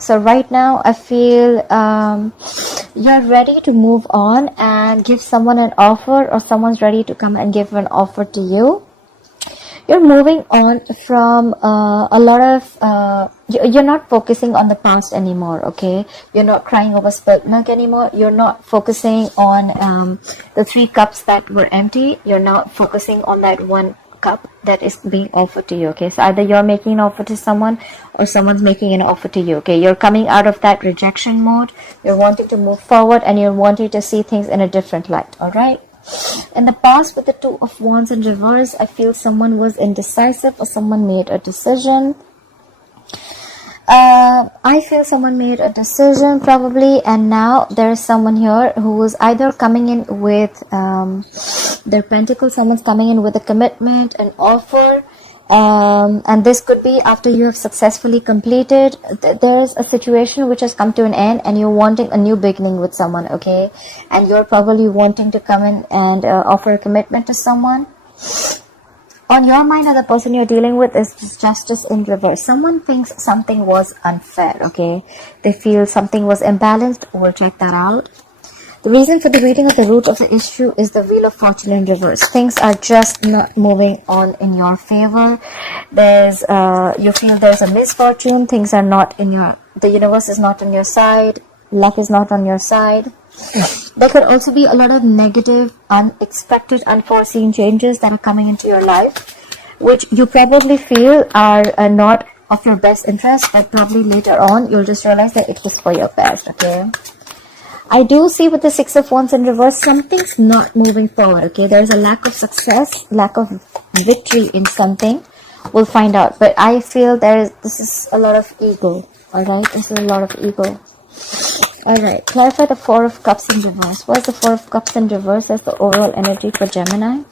So right now I feel you're ready to move on and give someone an offer, or someone's ready to come and give an offer to you. You're moving on from a lot of you're not focusing on the past anymore, okay? You're not crying over spilt milk anymore. You're not focusing on the 3 cups that were empty. You're not focusing on that 1 cup that is being offered to you, okay? So either you're making an offer to someone, or someone's making an offer to you, okay? You're coming out of that rejection mode. You're wanting to move forward, and you're wanting to see things in a different light. All right, in the past, with the 2 of Wands in reverse, I feel someone was indecisive, or someone made a decision. I feel someone made a decision probably, and now there is someone here who is either coming in with their pentacle. Someone's coming in with a commitment, an offer, and this could be after you have successfully completed. There is a situation which has come to an end, and you're wanting a new beginning with someone, okay? And you're probably wanting to come in and offer a commitment to someone. On your mind, or the person you're dealing with, is justice in reverse. Someone thinks something was unfair, okay? They feel something was imbalanced. We'll check that out. The reason for the reading of the root of the issue is the Wheel of Fortune in reverse. Things are just not moving on in your favor. There's, you feel there's a misfortune. Things are not in your, the universe is not on your side. Luck is not on your side. There could also be a lot of negative, unexpected, unforeseen changes that are coming into your life, which you probably feel are not of your best interest, but probably later on you'll just realize that it was for your best, okay? I do see with the 6 of Wands in reverse, something's not moving forward, okay? There's a lack of success, lack of victory in something. We'll find out, but I feel this is a lot of ego, alright? This is a lot of ego. Alright, clarify the 4 of Cups in reverse. What is the 4 of Cups in reverse as the overall energy for Gemini?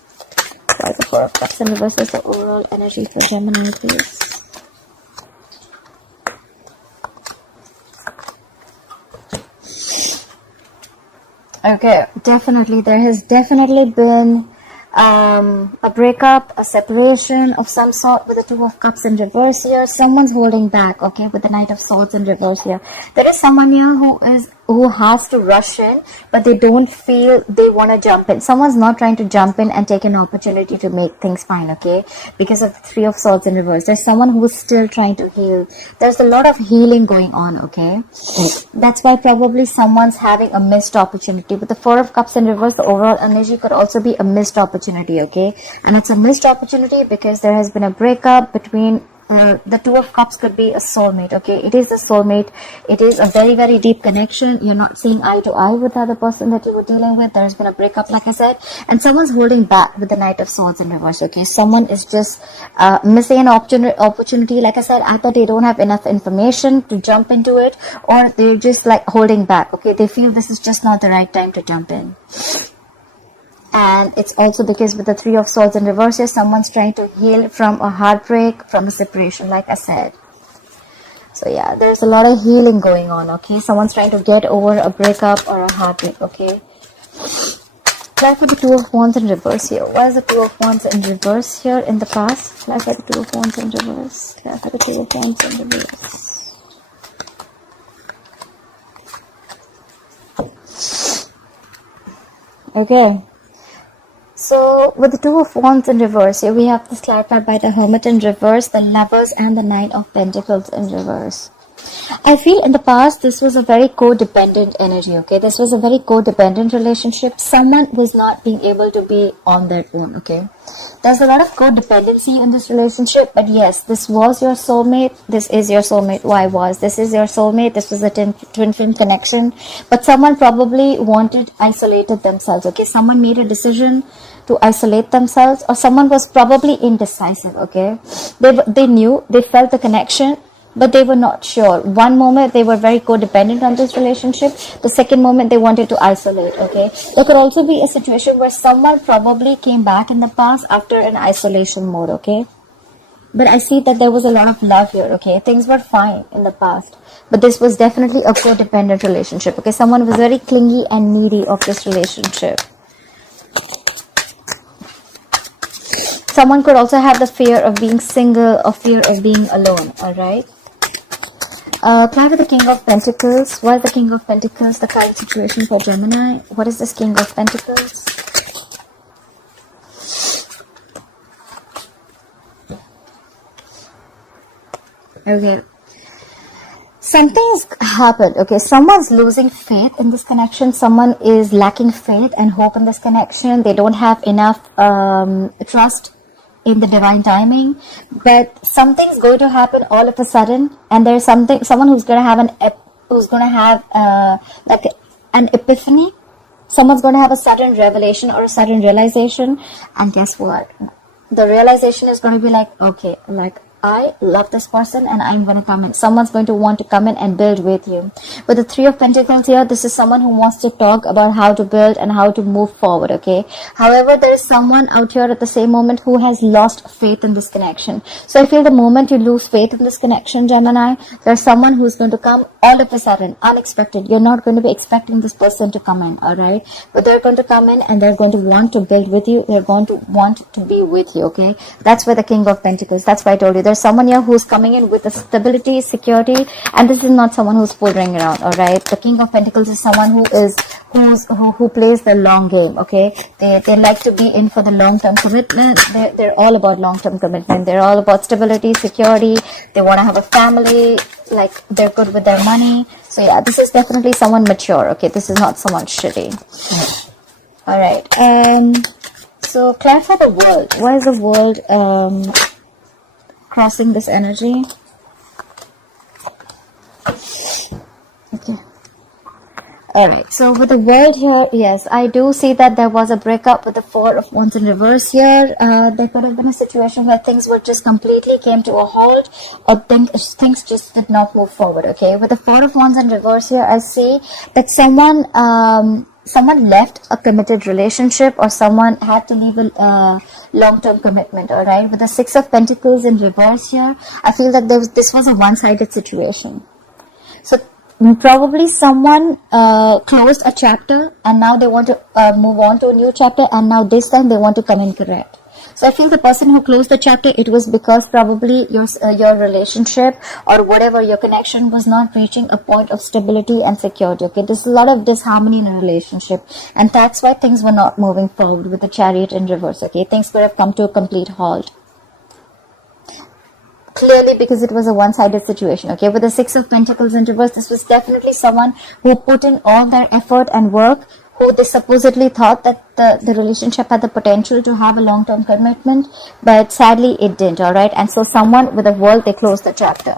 What is the 4 of Cups in reverse as the overall energy for Gemini, please? Okay, definitely. There has definitely been a breakup, a separation of some sort with the 2 of Cups in reverse here. Someone's holding back, okay, with the Knight of Swords in reverse here. There is someone here who has to rush in, but they don't feel they want to jump in. Someone's not trying to jump in and take an opportunity to make things fine, okay, because of the 3 of Swords in reverse. There's someone who is still trying to heal. There's a lot of healing going on, okay? That's why probably someone's having a missed opportunity. With the 4 of Cups in reverse, the overall energy could also be a missed opportunity, okay? And it's a missed opportunity because there has been a breakup between the 2 of Cups. Could be a soulmate, okay? It is a soulmate. It is a very, very deep connection. You're not seeing eye to eye with the other person that you were dealing with. There's been a breakup, like I said, and someone's holding back with the Knight of Swords in reverse, okay? Someone is just missing an opportunity. Like I said, either they don't have enough information to jump into it, or they're just like holding back, okay? They feel this is just not the right time to jump in. And it's also because with the 3 of Swords in reverse here, someone's trying to heal from a heartbreak, from a separation, like I said. So yeah, there's a lot of healing going on, okay? Someone's trying to get over a breakup or a heartbreak, okay? Clarify the 2 of Wands in reverse here. What is the 2 of Wands in reverse here in the past? Clarify the 2 of Wands in reverse. Clarify the 2 of Wands in reverse. Okay. So with the 2 of Wands in reverse, here we have this clarified by the Hermit in reverse, the Lovers, and the 9 of Pentacles in reverse. I feel in the past this was a very codependent energy, okay? This was a very codependent relationship. Someone was not being able to be on their own, okay? There's a lot of codependency in this relationship, but yes, this was your soulmate. This is your soulmate. Why was? This is your soulmate. This was a twin flame connection, but someone probably isolated themselves, okay? Someone made a decision to isolate themselves, or someone was probably indecisive, okay? They knew, they felt the connection, but they were not sure. One moment they were very codependent on this relationship. The second moment they wanted to isolate, okay? There could also be a situation where someone probably came back in the past after an isolation mode, okay? But I see that there was a lot of love here, okay? Things were fine in the past, but this was definitely a codependent relationship, okay? Someone was very clingy and needy of this relationship. Someone could also have the fear of being single or fear of being alone, alright? Clarify the King of Pentacles. Why is the King of Pentacles the current situation for Gemini? What is this King of Pentacles? Okay. Something's happened. Okay, someone's losing faith in this connection. Someone is lacking faith and hope in this connection. They don't have enough trust in the divine timing. But something's going to happen all of a sudden, and there's someone who's going to have like an epiphany. Someone's going to have a sudden revelation or a sudden realization, and guess what? The realization is going to be like, okay, like, I love this person and I'm going to come in. Someone's going to want to come in and build with you. With the Three of Pentacles here, this is someone who wants to talk about how to build and how to move forward, okay? However, there is someone out here at the same moment who has lost faith in this connection. So I feel the moment you lose faith in this connection, Gemini, there's someone who's going to come all of a sudden, unexpected. You're not going to be expecting this person to come in, alright? But they're going to come in and they're going to want to build with you. They're going to want to be with you, okay? That's where the King of Pentacles, that's why I told you. There's someone here who's coming in with a stability, security, and this is not someone who's fooling around, all right? The King of Pentacles is someone who plays the long game, okay? They like to be in for the long-term commitment. They're all about long-term commitment. They're all about stability, security. They want to have a family, like they're good with their money. So yeah, this is definitely someone mature, okay? This is not someone shitty. All right. So clarify the world. Why is the world crossing this energy? Okay. Alright, so with the world here, yes, I do see that there was a breakup with the Four of Wands in reverse here. There could have been a situation where things were just completely came to a halt, or things just did not move forward, okay? With the Four of Wands in reverse here, I see that someone left a committed relationship, or someone had to leave a long-term commitment, all right? With the Six of Pentacles in reverse here, I feel that this was a one-sided situation. So probably someone closed a chapter and now they want to move on to a new chapter, and now this time they want to come in correct. So I feel the person who closed the chapter, it was because probably your relationship or whatever, your connection was not reaching a point of stability and security, okay? There's a lot of disharmony in a relationship, and that's why things were not moving forward with the Chariot in reverse, okay? Things could have come to a complete halt. Clearly because it was a one-sided situation, okay? With the Six of Pentacles in reverse, this was definitely someone who put in all their effort and work, who they supposedly thought that the relationship had the potential to have a long-term commitment, but sadly it didn't, all right? And so someone with the World, they closed the chapter.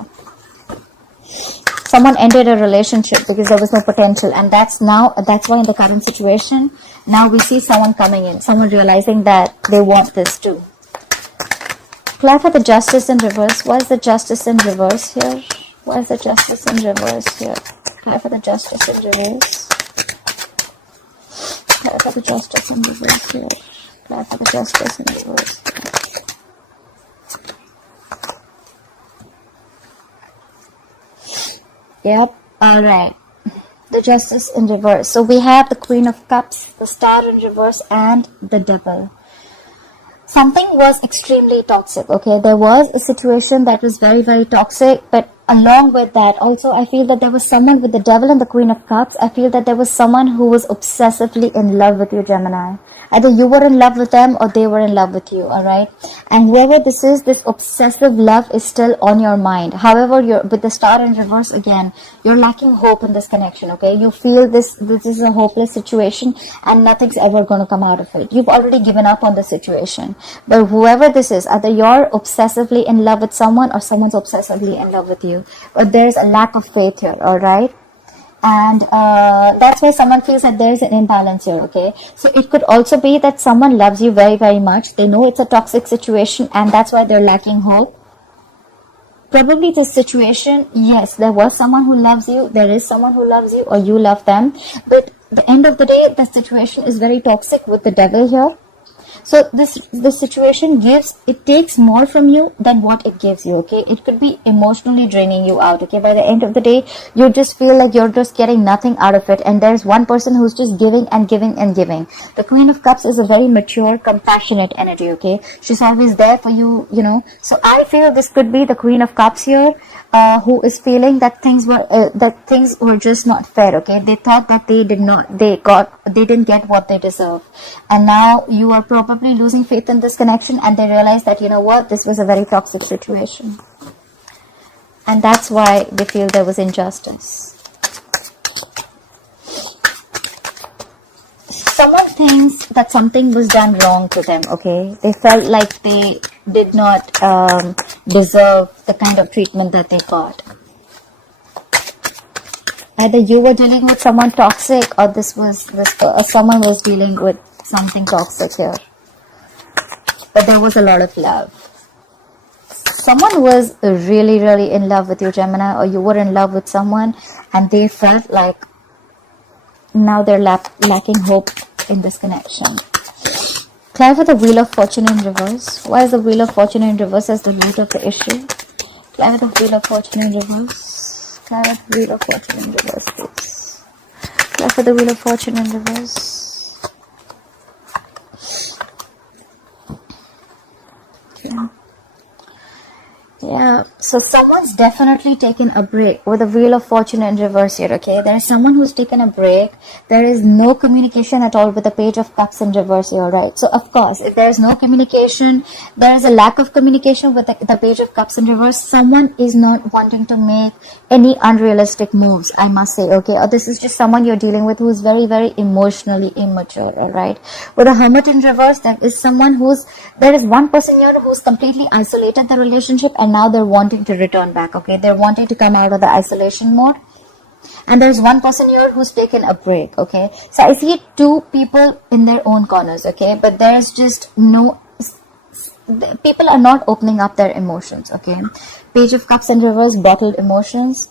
Someone ended a relationship because there was no potential, and that's why in the current situation, now we see someone coming in, someone realizing that they want this too. Clarify the Justice in reverse. Why is the Justice in reverse here? Why is the Justice in reverse here? Clarify the Justice in reverse. Clarify the Justice in reverse here. Clarify the Justice in reverse here. Yep. All right. The Justice in reverse. So we have the Queen of Cups, the Star in reverse, and the Devil. Something was extremely toxic, okay? There was a situation that was very, very toxic, but along with that, also, I feel that there was someone with the Devil and the Queen of Cups. I feel that there was someone who was obsessively in love with you, Gemini. Either you were in love with them or they were in love with you, alright? And whoever this is, this obsessive love is still on your mind. However, with the Star in reverse again, you're lacking hope in this connection, okay? You feel this is a hopeless situation and nothing's ever going to come out of it. You've already given up on the situation. But whoever this is, either you're obsessively in love with someone or someone's obsessively in love with you. But there's a lack of faith here, alright? And that's why someone feels that there's an imbalance here, okay? So it could also be that someone loves you very, very much. They know it's a toxic situation and that's why they're lacking hope. Probably this situation, yes, there was someone who loves you, there is someone who loves you, or you love them. But at the end of the day, the situation is very toxic with the Devil here. So this situation takes more from you than what it gives you, okay? It could be emotionally draining you out, okay? By the end of the day, you just feel like you're just getting nothing out of it, and there's one person who's just giving and giving and giving. The Queen of Cups is a very mature, compassionate energy, okay? She's always there for you, you know? So I feel this could be the Queen of Cups here. who is feeling that things were just not fair. Okay, they thought that they didn't get what they deserve, and now you are probably losing faith in this connection, and they realize that, you know what, this was a very toxic situation, and that's why they feel there was injustice. Someone thinks that something was done wrong to them. Okay, they felt like they did not deserve the kind of treatment that they got. Either you were dealing with someone toxic, or someone was dealing with something toxic here. But there was a lot of love. Someone was really, really in love with you, Gemini, or you were in love with someone, and they felt like now they're lacking hope in this connection. Clarify the Wheel of Fortune in reverse. Why is the Wheel of Fortune in reverse as the root of the issue? Clarify the Wheel of Fortune in reverse. Clarify the Wheel of Fortune in reverse, please. Clarify the Wheel of Fortune in reverse. Okay. Yeah, so someone's definitely taken a break with the Wheel of Fortune in reverse here, okay? There is someone who's taken a break. There is no communication at all with the Page of Cups in reverse here, right? So, of course, if there is no communication, there is a lack of communication with the Page of Cups in reverse. Someone is not wanting to make any unrealistic moves, I must say, okay? Or this is just someone you're dealing with who's very, very emotionally immature, all right? With the Hermit in reverse, there is one person here who's completely isolated the relationship, and now they're wanting to return back, okay? They're wanting to come out of the isolation mode. And there's one person here who's taken a break, okay? So I see two people in their own corners, okay? But there's just people are not opening up their emotions, okay? Page of Cups in reverse, bottled emotions.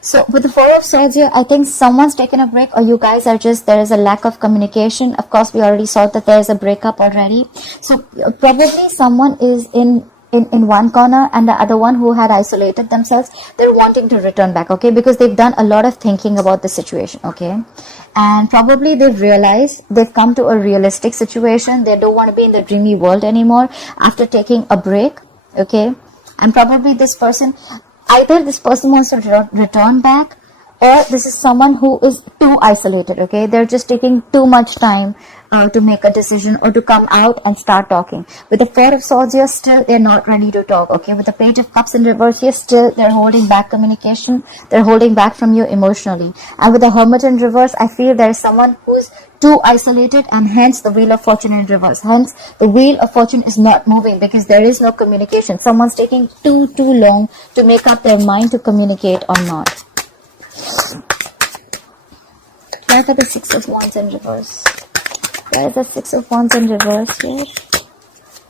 So with the Four of Swords here, I think someone's taken a break, or you guys are there is a lack of communication. Of course, we already saw that there's a breakup already. So probably someone is in one corner, and the other one who had isolated themselves, they're wanting to return back, okay? Because they've done a lot of thinking about the situation, okay? And probably they've realized they've come to a realistic situation. They don't want to be in the dreamy world anymore after taking a break, okay? And probably either this person wants to return back, or this is someone who is too isolated, okay? They're just taking too much time to make a decision or to come out and start talking. With the Four of Swords here, still they're not ready to talk, okay? With the Page of Cups in reverse here, still they're holding back communication. They're holding back from you emotionally. And with the Hermit in reverse, I feel there is someone who's too isolated, and hence the Wheel of Fortune in reverse. Hence, the Wheel of Fortune is not moving because there is no communication. Someone's taking too long to make up their mind to communicate or not. Where are the Six of Wands in reverse? Where is the Six of Wands in reverse here?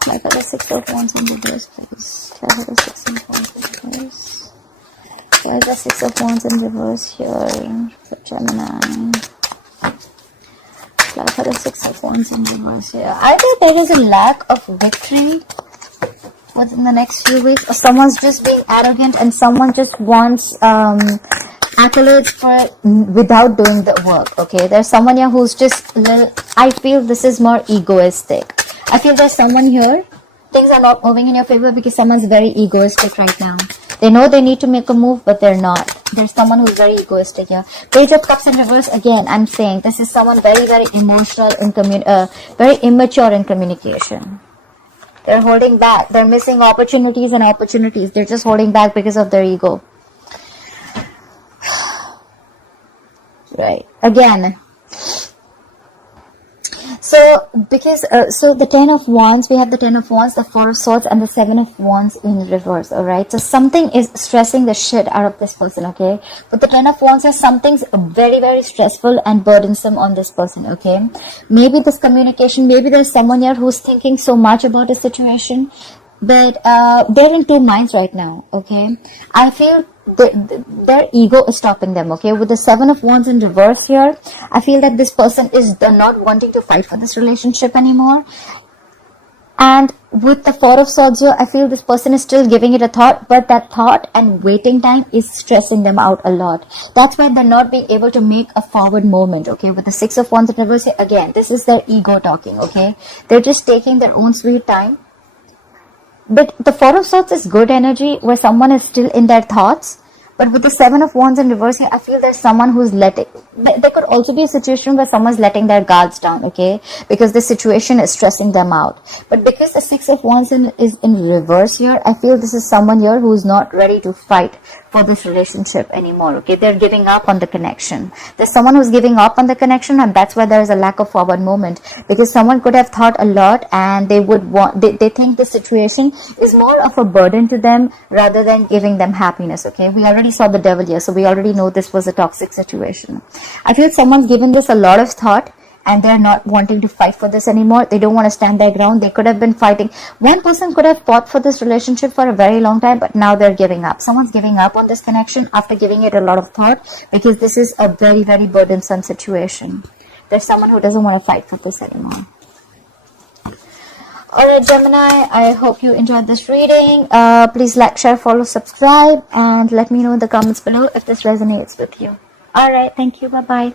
Where are the Six of Wands in reverse, please? Where are the Six of Wands in reverse? Where is the Six of Wands in reverse here for Gemini? Where are the Six of Wands in reverse here? Either there is a lack of victory within the next few weeks, or someone's just being arrogant and someone just wants accolades without doing the work, okay? There's someone here who's just I feel this is more egoistic. I feel there's someone here, things are not moving in your favor because someone's very egoistic right now. They know they need to make a move, but they're not. There's someone who's very egoistic here. Page of Cups in reverse, again, I'm saying this is someone very, very emotional, very immature in communication. They're holding back. They're missing opportunities and opportunities. They're just holding back because of their ego. Right. Again. So, because, so the Ten of Wands, we have the Ten of Wands, the Four of Swords, and the Seven of Wands in reverse, alright? So, something is stressing the shit out of this person, okay? But the Ten of Wands says something's very, very stressful and burdensome on this person, okay? Maybe this communication, maybe there's someone here who's thinking so much about a situation, but they're in two minds right now, okay? I feel their ego is stopping them, okay? With the Seven of Wands in reverse here, I feel that this person is not wanting to fight for this relationship anymore. And with the Four of Swords here, I feel this person is still giving it a thought, but that thought and waiting time is stressing them out a lot. That's why they're not being able to make a forward movement, okay? With the Six of Wands in reverse here, again, this is their ego talking, okay? They're just taking their own sweet time. But the Four of Swords is good energy where someone is still in their thoughts. But with the Seven of Wands in reverse here, I feel there's someone who's letting... There could also be a situation where someone's letting their guards down, okay? Because the situation is stressing them out. But because the Six of Wands is in reverse here, I feel this is someone here who's not ready to fight for this relationship anymore, okay? They're giving up on the connection. There's someone who's giving up on the connection, and that's why there is a lack of forward movement. Because someone could have thought a lot, and they would want... They think the situation is more of a burden to them rather than giving them happiness, okay? We already saw the Devil here, so we already know this was a toxic situation. I feel someone's given this a lot of thought, and they're not wanting to fight for this anymore. They don't want to stand their ground. They could have been fighting. One person could have fought for this relationship for a very long time, but now they're giving up. Someone's giving up on this connection after giving it a lot of thought, because this is a very, very burdensome situation. There's someone who doesn't want to fight for this anymore. Alright, Gemini, I hope you enjoyed this reading. Please like, share, follow, subscribe, and let me know in the comments below if this resonates with you. Alright, thank you. Bye-bye.